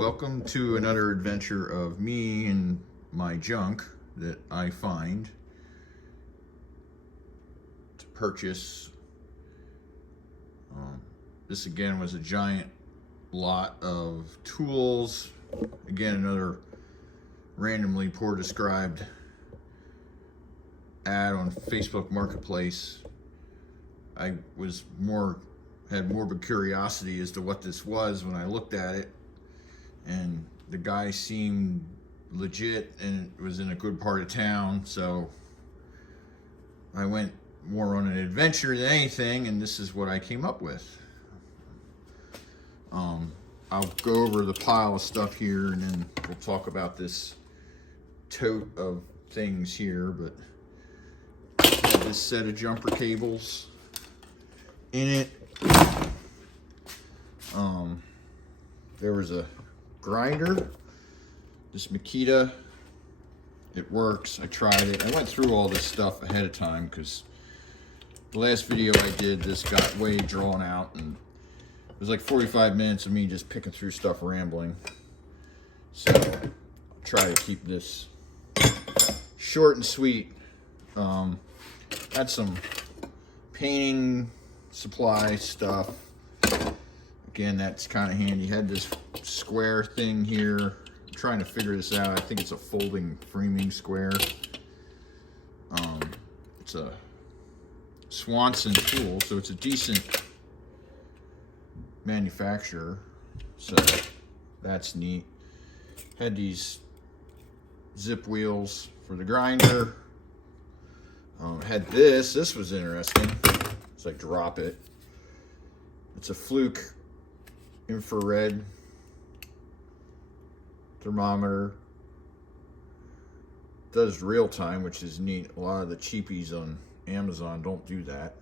Welcome to another adventure of me and my junk that I find to purchase. This again was a giant lot of tools. Again, another randomly poor described ad on Facebook Marketplace. I had morbid curiosity as to what this was when I looked at it, and the guy seemed legit and it was in a good part of town, so I went more on an adventure than anything, and this is what I came up with. I'll go over the pile of stuff here and then we'll talk about this tote of things here. But this set of jumper cables in it. There was a grinder, this Makita. It works. I tried it. I went through all this stuff ahead of time because the last video I did, this got way drawn out, and it was like 45 minutes of me just picking through stuff, rambling. So I'll try to keep this short and sweet. Had some painting supply stuff. Again, that's kind of handy. Had this square thing here. I'm trying to figure this out. I think it's a folding framing square. It's a Swanson tool, so it's a decent manufacturer, so that's neat. Had these zip wheels for the grinder. Had this was interesting. It's like drop it. It's a Fluke infrared thermometer. Does real time, which is neat. A lot of the cheapies on Amazon don't do that,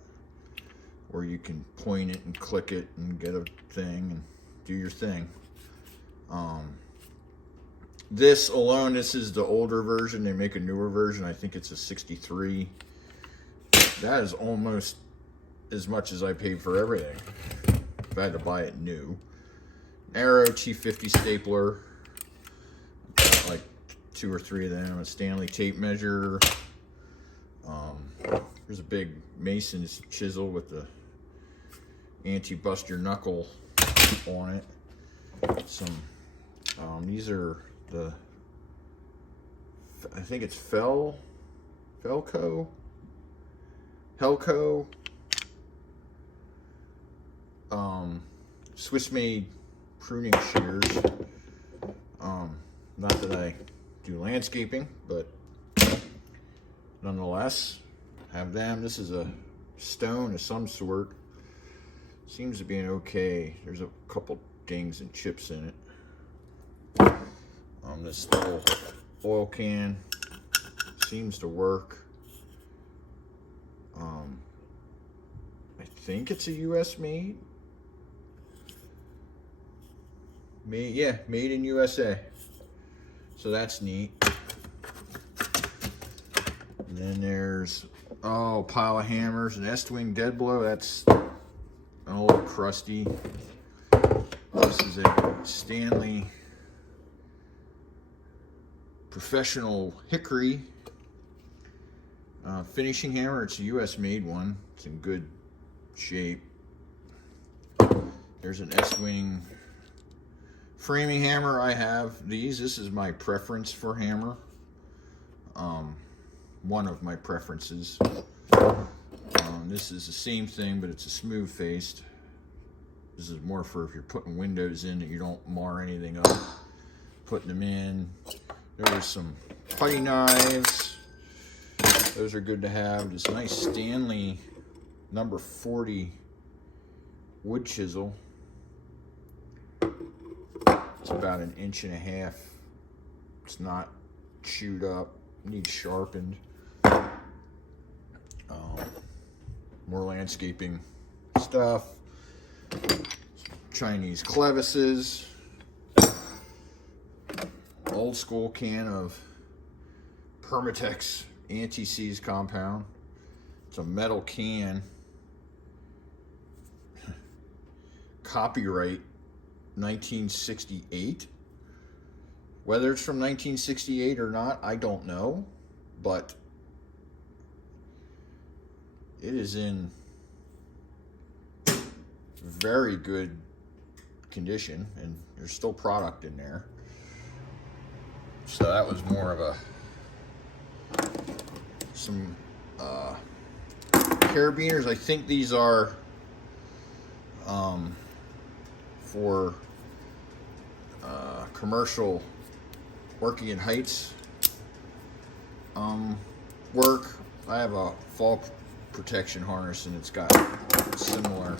or you can point it and click it and get a thing and do your thing. This alone, this is the older version. They make a newer version. I think it's a 63. That is almost as much as I paid for everything if I had to buy it new. Arrow T50 stapler. Got like 2 or 3 of them. A Stanley tape measure. There's a big Mason's chisel with the anti-bust your knuckle on it. Some these are the, I think it's Helco Swiss made pruning shears. Not that I do landscaping, but nonetheless have them. This is a stone of some sort. Seems to be an okay. There's a couple dings and chips in it. This little oil can seems to work. I think it's a US made. Made in USA. So that's neat. And then there's a pile of hammers, an Estwing dead blow. That's an old crusty. This is a Stanley professional hickory finishing hammer. It's a US made one. It's in good shape. There's an Estwing framing hammer. I have these. This is my preference for hammer. One of my preferences. This is the same thing, but it's a smooth faced. This is more for if you're putting windows in that you don't mar anything up. Putting them in. There's some putty knives. Those are good to have. This nice Stanley number 40 wood chisel. It's about 1.5 inches. It's not chewed up. Needs sharpened. More landscaping stuff. Chinese clevises. Old school can of Permatex anti-seize compound. It's a metal can. Copyright 1968. Whether it's from 1968 or not, I don't know, but it is in very good condition, and there's still product in there. So that was more of some carabiners. I think these are for commercial working in heights work. I have a fall protection harness, and it's got similar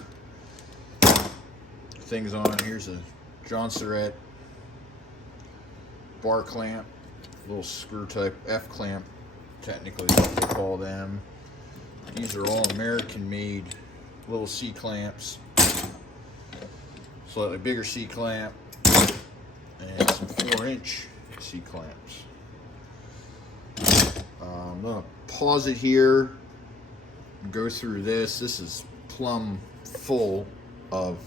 things on it. Here's a John Surratt bar clamp, little screw type F clamp, technically is what they call them. These are all American made little C clamps, slightly bigger C clamp, and some 4-inch C clamps. I'm gonna pause it here and go through this. This is plumb full of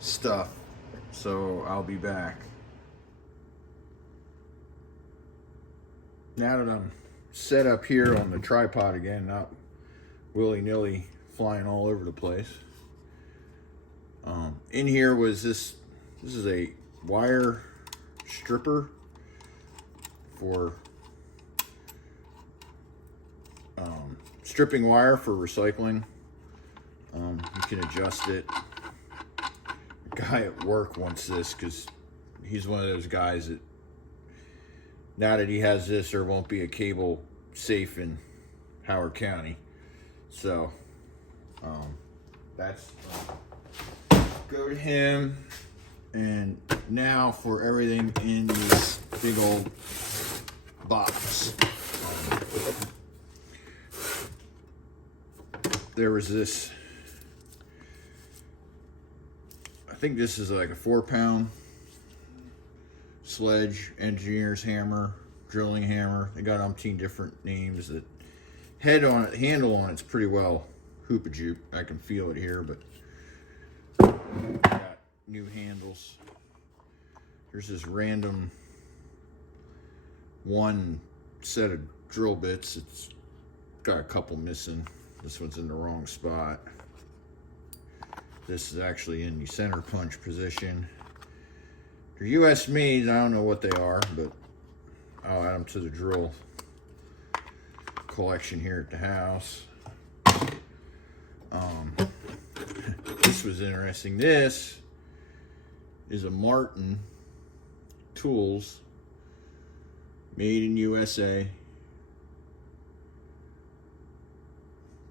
stuff, so I'll be back. Now that I'm set up here on the tripod again, not willy-nilly flying all over the place. In here was this is a wire stripper for stripping wire for recycling. You can adjust it. A guy at work wants this because he's one of those guys that, now that he has this, there won't be a cable safe in Howard County. So that's go to him. And now for everything in this big old box. There was this, I think this is like a 4-pound sledge, engineer's hammer, drilling hammer. They got umpteen different names. That handle on it's pretty well hoop-a-joop. I can feel it here, but got new handles. There's this random one set of drill bits. It's got a couple missing. This one's in the wrong spot. This is actually in the center punch position. They're US made. I don't know what they are, but I'll add them to the drill collection here at the house. This was interesting. This is a Martin Tools, made in USA,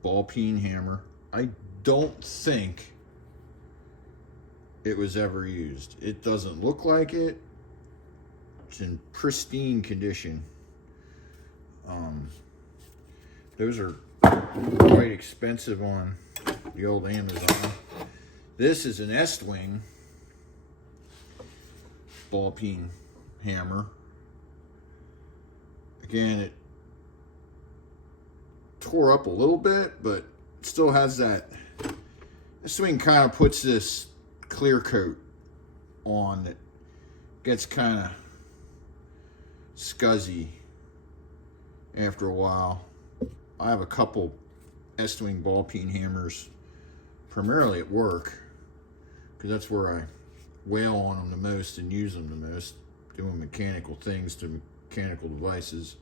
ball peen hammer. I don't think it was ever used. It doesn't look like it. It's in pristine condition. Those are quite expensive on the old Amazon. This is an Estwing ball peen hammer. Again, it tore up a little bit, but it still has that. Estwing kind of puts this clear coat on that gets kind of scuzzy after a while. I have a couple Estwing ball peen hammers, primarily at work, because that's where I wail on them the most and use them the most, doing mechanical things to mechanical devices.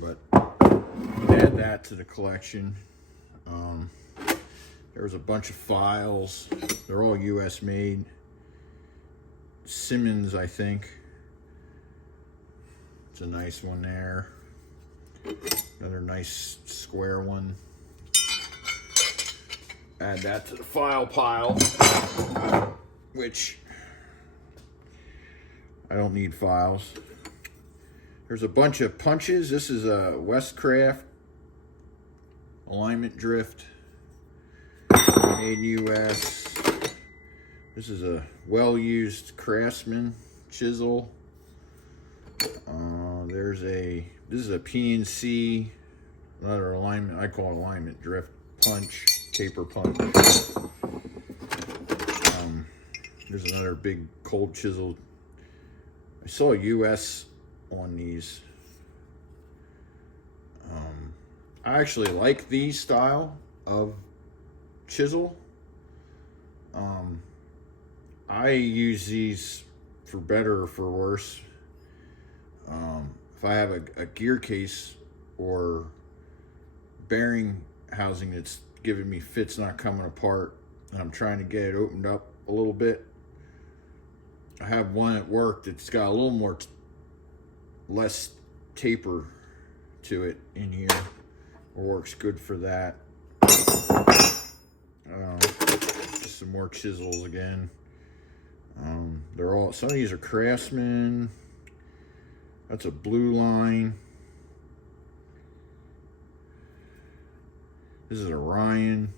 But add that to the collection. There's a bunch of files. They're all US made. Simmons, I think. It's a nice one there. Another nice square one. Add that to the file pile, which I don't need files. There's a bunch of punches. This is a Westcraft alignment drift, made US. This is a well-used Craftsman chisel. This is a PNC, another alignment, I call it alignment drift punch, taper punch. There's another big cold chisel. I saw US on these. I actually like these style of chisel. I use these for better or for worse. If I have a gear case or bearing housing that's giving me fits not coming apart, and I'm trying to get it opened up a little bit, I have one at work that's got a little more less taper to it in here. It works good for that. Just some more chisels again. They're all, some of these are Craftsman. That's a blue line. This is Orion.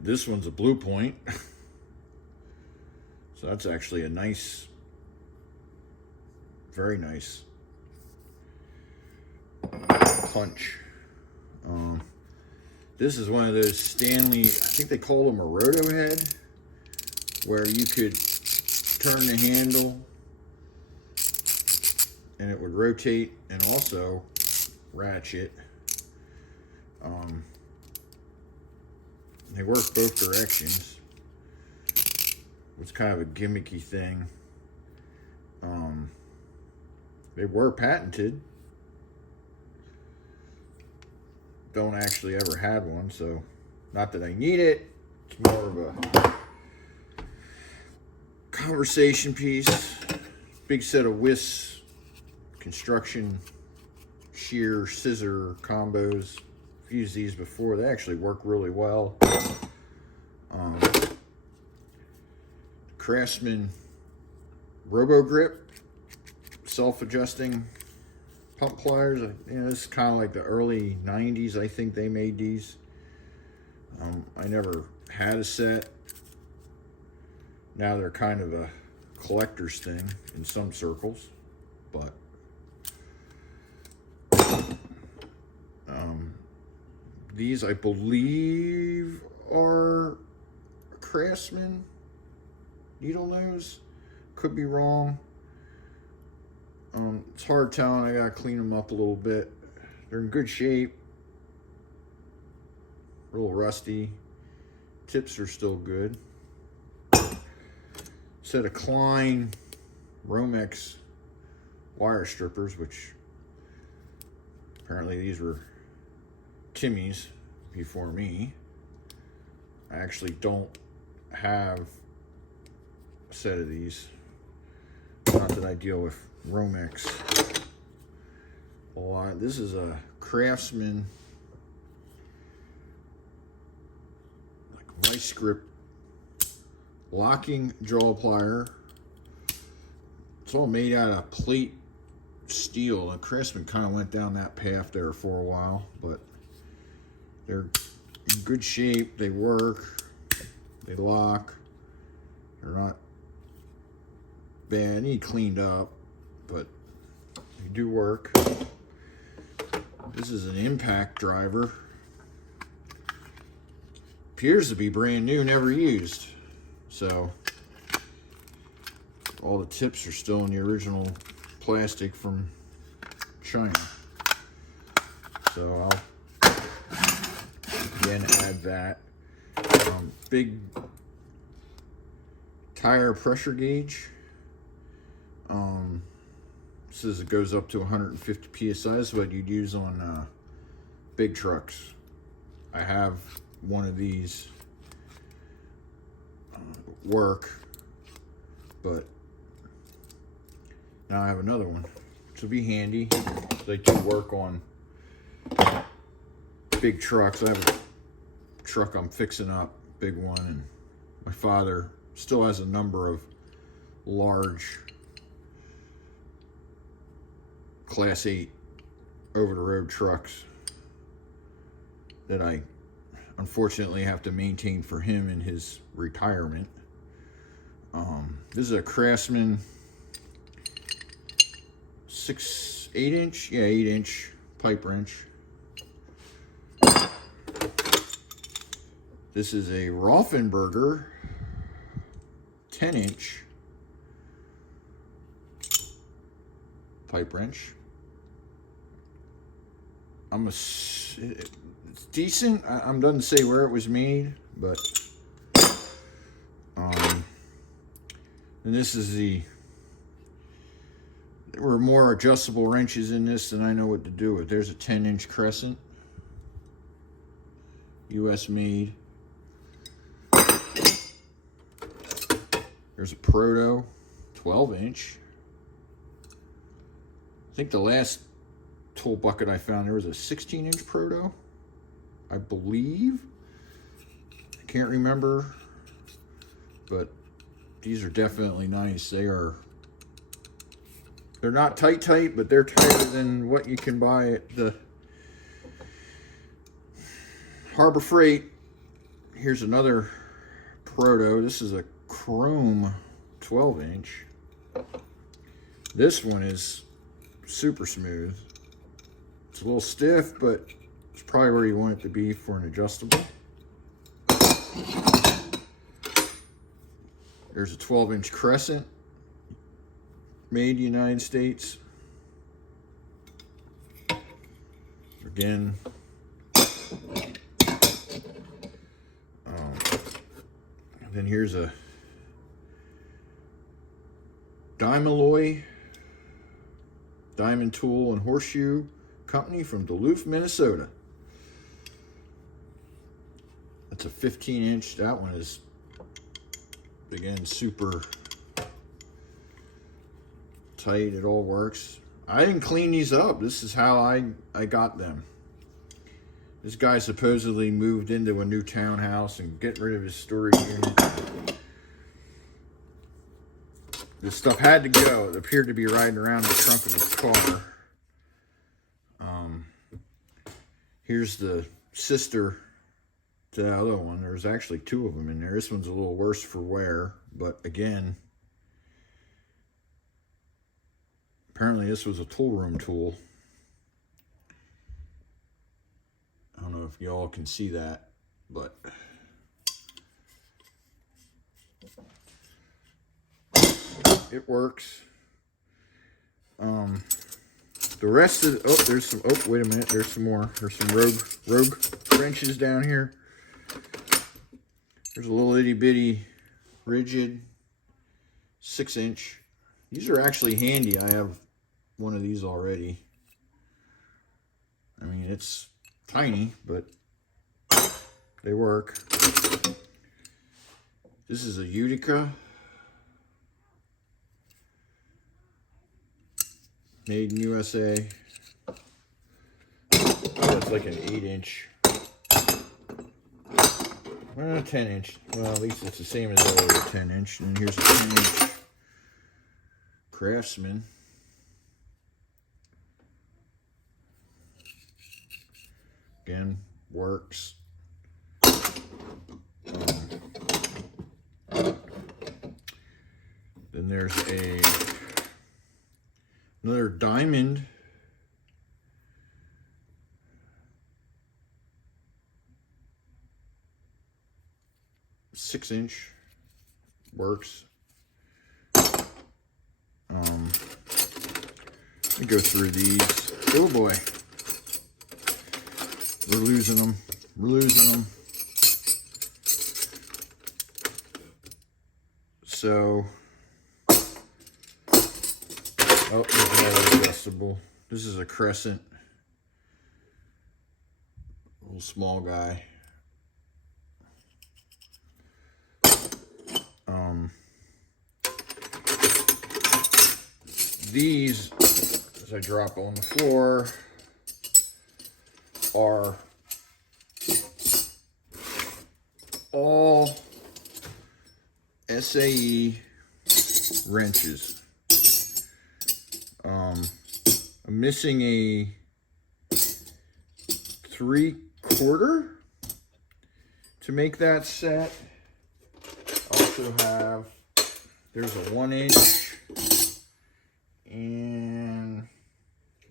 This one's a Bluepoint. So that's actually a nice, very nice punch. This is one of those Stanley, I think they call them a roto head, where you could turn the handle and it would rotate and also ratchet. They work both directions. It's kind of a gimmicky thing. They were patented. Don't actually ever had one, so not that I need it. It's more of a conversation piece. Big set of whisks, construction, shear, scissor combos. I've used these before. They actually work really well. Craftsman Robo Grip, self-adjusting pump pliers. This is kind of like the early 90s. I think they made these. I never had a set. Now they're kind of a collector's thing in some circles, but these I believe are Craftsman needle nose. Could be wrong. It's hard telling. I gotta clean them up a little bit. They're in good shape. A little rusty. Tips are still good. Set of Klein Romex wire strippers, which apparently these were Timmy's before me. I actually don't have a set of these. Not that I deal with Romex a lot. This is a Craftsman like vice grip locking jaw plier. It's all made out of plate steel, and Craftsman kind of went down that path there for a while, but they're in good shape. They work, they lock, they're not bad. Need cleaned up, but they do work. This is an impact driver. Appears to be brand new, never used. So all the tips are still in the original plastic from China. So I'll again add that. Big tire pressure gauge. Says it goes up to 150 psi. This is what you'd use on big trucks. I have one of these work, but now I have another one, which will be handy. They do work on big trucks. I have a truck I'm fixing up, big one, and my father still has a number of large Class 8 over-the-road trucks that I unfortunately have to maintain for him in his retirement. This is a Craftsman 8-inch, yeah, 8-inch pipe wrench. This is a Raffenberger 10-inch pipe wrench. It's decent. I'm doesn't say where it was made, but and this is there were more adjustable wrenches in this than I know what to do with. There's a 10-inch crescent, US made. There's a Proto 12-inch. I think the last tool bucket I found, there was a 16-inch Proto, I believe. I can't remember, but these are definitely nice. They're not tight, but they're tighter than what you can buy at the Harbor Freight. Here's another Proto. This is a chrome 12-inch. This one is super smooth. It's a little stiff, but it's probably where you want it to be for an adjustable. There's a 12-inch crescent, made United States. Again, then here's a Dimaloy Diamond Tool and Horseshoe Company from Duluth, Minnesota. That's a 15-inch. That one is, again, super tight. It all works. I didn't clean these up. This is how I got them. This guy supposedly moved into a new townhouse and getting rid of his storage unit. This stuff had to go. It appeared to be riding around in the trunk of his car. Here's the sister to the other one. There's actually two of them in there. This one's a little worse for wear, but again, apparently this was a tool room tool. I don't know if y'all can see that, but it works. The rest of wait a minute, there's some more. There's some rogue wrenches down here. There's a little itty bitty rigid 6-inch. These are actually handy. I have one of these already. I mean, it's tiny, but they work. This is a Utica, made in USA. Oh, it's like an 8-inch. Well, 10-inch. Well, at least it's the same as the other 10-inch. And here's a 10-inch Craftsman. Again, works. Then there's another diamond. Six-inch. Works. Let me go through these. Oh boy. We're losing them. We're losing them. So, oh, there's another adjustable. This is a crescent. Little small guy. These, as I drop on the floor, are all SAE wrenches. I'm missing a 3/4 to make that set. Also have, there's a 1-inch, and I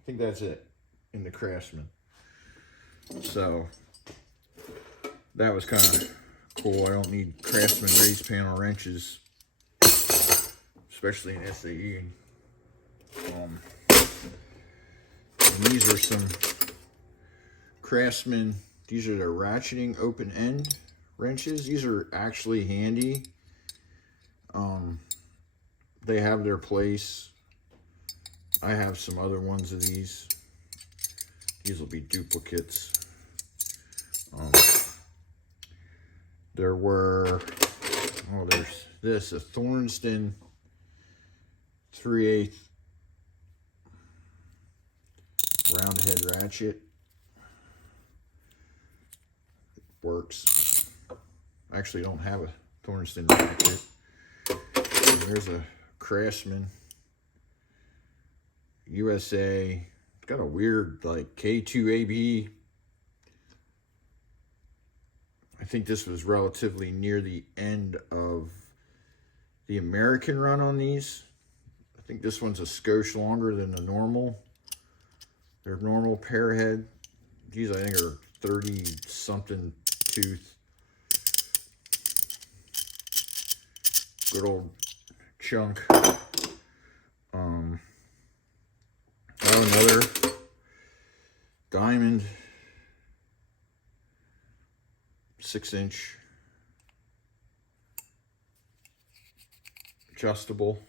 think that's it in the Craftsman. So that was kind of cool. I don't need Craftsman raised panel wrenches, especially in SAE. And these are some Craftsman, these are the ratcheting open end wrenches. These are actually handy. They have their place. I have some other ones of these. These will be duplicates. There were, oh, there's this, a Thornston 3/8 round head ratchet. It works. I actually don't have a Thornston ratchet. And there's a Craftsman USA. It's got a weird like K2AB. I think this was relatively near the end of the American run on these. I think this one's a skosh longer than the normal. Their normal pair head. These I think are 30-something tooth. Good old chunk. Another diamond 6-inch adjustable.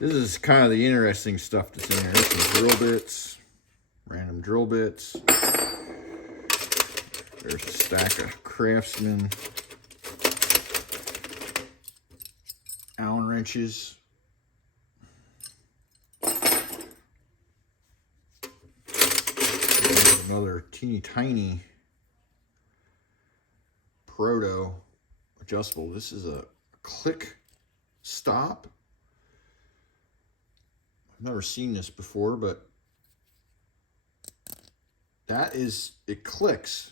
This is kind of the interesting stuff that's in there. There's some drill bits, random drill bits. There's a stack of Craftsman Allen wrenches. There's another teeny tiny proto adjustable. This is a click stop. I've never seen this before, but that is, it clicks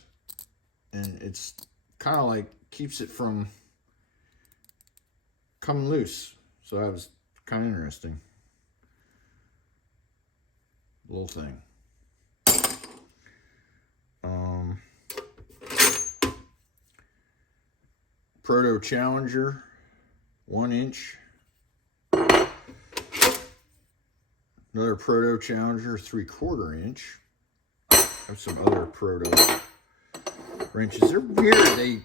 and it's kind of like keeps it from coming loose. So that was kind of interesting. Little thing. Proto Challenger, 1-inch. Another Proto Challenger, 3/4 inch. I have some other Proto wrenches. They're weird. They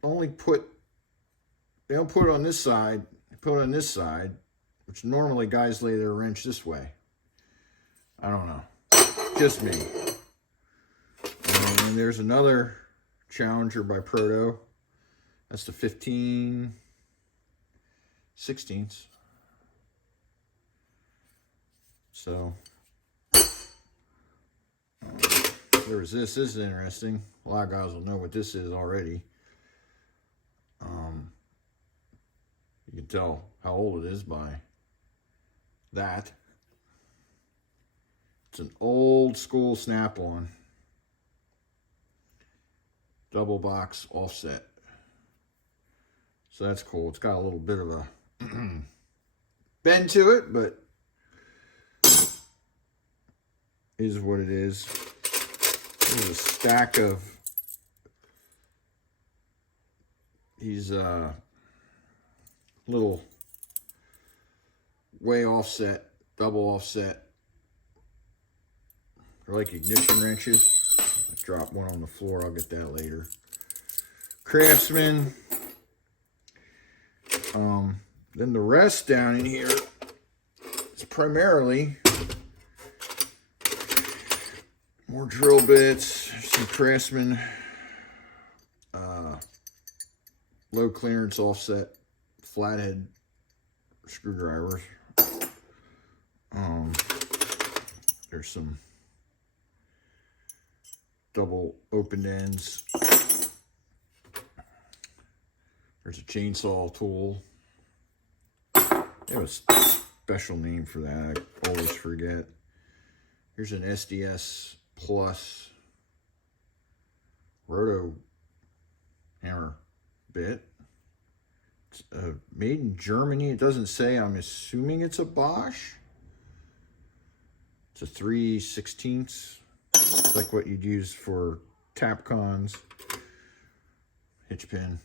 don't put it on this side. They put it on this side, which normally guys lay their wrench this way. I don't know. Just me. And there's another Challenger by Proto. That's the 15/16. So there's this. This is interesting. A lot of guys will know what this is already. You can tell how old it is by that. It's an old school snap-on. Double box offset. So that's cool. It's got a little bit of a bend to it, but is what it is. There's a stack of these little way offset, double offset. They're like ignition wrenches. I dropped one on the floor. I'll get that later. Craftsman. Then the rest down in here is primarily more drill bits, some Craftsman low clearance offset flathead screwdrivers. There's some double open ends. There's a chainsaw tool. They have a special name for that. I always forget. Here's an SDS Plus roto hammer bit. It's made in Germany. It doesn't say. I'm assuming it's a Bosch. It's a 3/16. like what you'd use for tap cons. Hitch pin.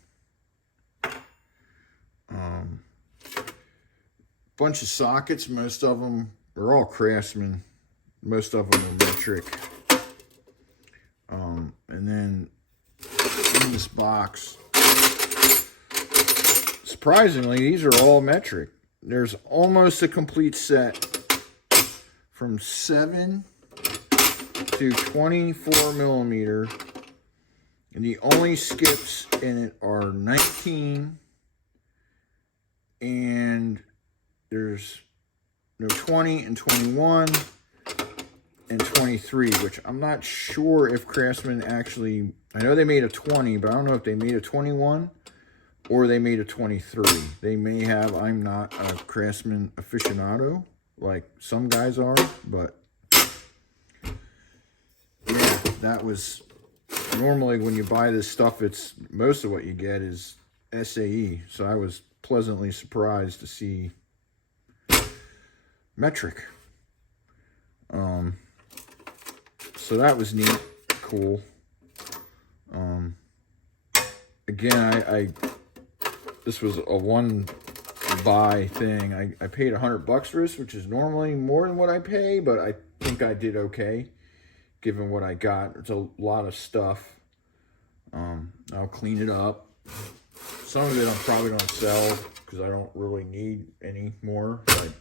Bunch of sockets. Most of them are all Craftsman. Most of them are metric. And then in this box, surprisingly, these are all metric. There's almost a complete set from 7 to 24 millimeter. And the only skips in it are 19, and there's no 20 and 21 and 23, which I'm not sure if Craftsman actually, I know they made a 20, but I don't know if they made a 21 or they made a 23. They may have. I'm not a Craftsman aficionado like some guys are, but yeah, that was, normally when you buy this stuff, it's most of what you get is SAE. So I was pleasantly surprised to see metric. So that was neat, cool. Again, this was a one buy thing. I paid $100 for this, which is normally more than what I pay, but I think I did okay given what I got. It's a lot of stuff. I'll clean it up. Some of it I'm probably going to sell because I don't really need any more. Like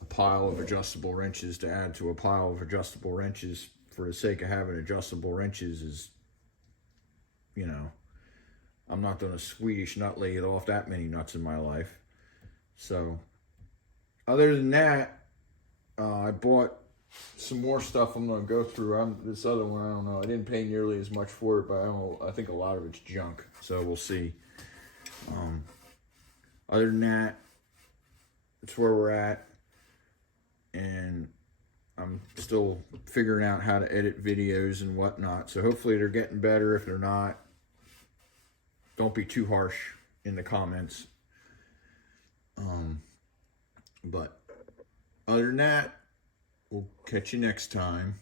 a pile of adjustable wrenches to add to a pile of adjustable wrenches for the sake of having adjustable wrenches is, you know, I'm not going to Swedish nut lay it off that many nuts in my life. So other than that, I bought some more stuff I'm going to go through. This other one, I don't know. I didn't pay nearly as much for it, but I think a lot of it's junk. So we'll see. Other than that, that's where we're at. And I'm still figuring out how to edit videos and whatnot. So hopefully they're getting better. If they're not, don't be too harsh in the comments. But other than that, we'll catch you next time.